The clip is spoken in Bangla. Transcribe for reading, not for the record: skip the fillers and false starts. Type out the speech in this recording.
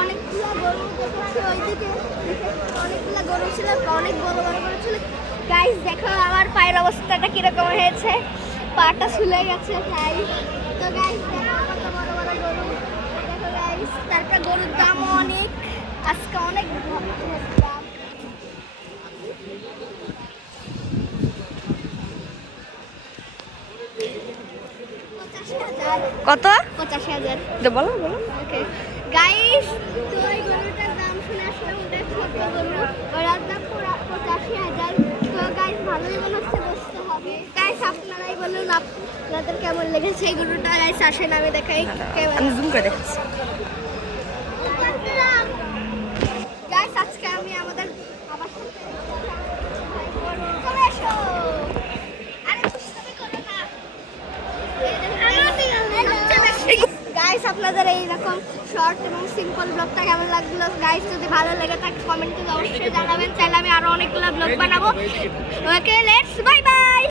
অনেকগুলো গরু দেখেছি ওইদিকে অনেকগুলো গরু ছিল অনেক বড় বড় গরু ছিল গাইস দেখো আমার পায়ের অবস্থাটা কিরকম হয়েছে পাটা ছুলে গেছে ভাই তো গাইস দেখো কত বড় বড় গরু দেখো গাইস তারপর গরুর দাম অনেক আজকে অনেক দাম কত 85,000 বলো বলো ওকে গাইস তো এই গরুটার দাম শুনে আসলে ওটা ছোট গরু ওটার দাম পুরো 85,000 তো গাইস ভালোই মনে হচ্ছে বসতে হবে গাইস আপনারাই বলুন আপনাদের কেমন লেগেছে এই গরুটা গাইস আসেন আমি দেখাই কেমন আমি জুম করে দেখাচ্ছি গাইস আজকে আমি আমাদের আবার চলে এসো আরে তুমি করো না গাইস আপনাদের এইরকম শর্ট এবং সিম্পল ব্লগটা কেমন লাগলো গাইস যদি ভালো লেগে থাকে কমেন্টে অবশ্যই জানাবেন তাহলে আমি আরো অনেকগুলো ব্লগ বানাবো ওকে লেটস বাই বাই